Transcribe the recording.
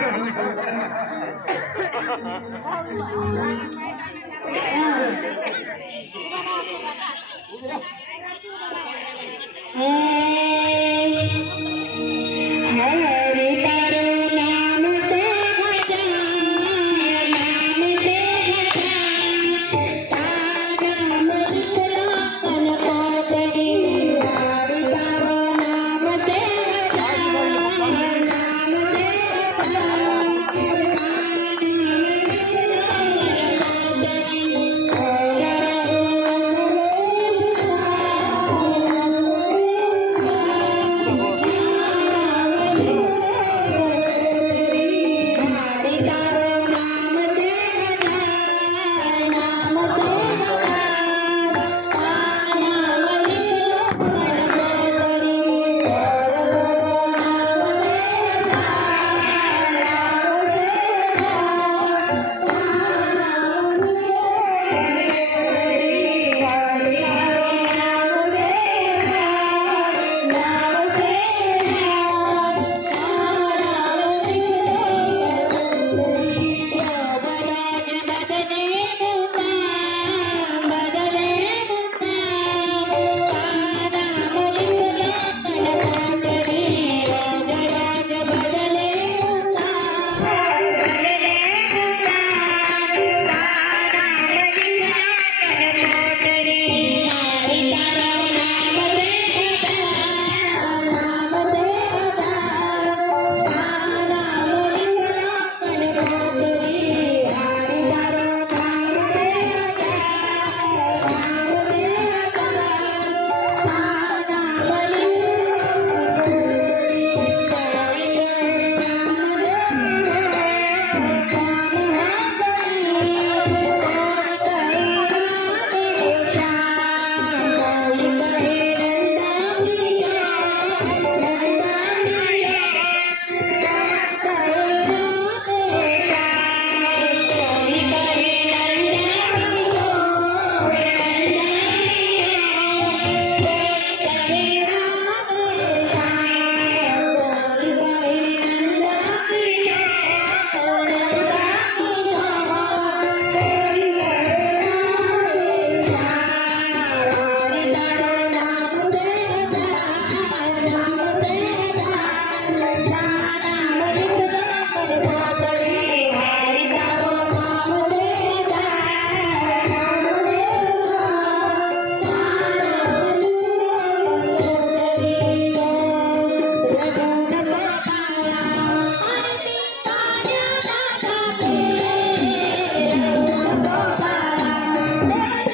Oh, my God.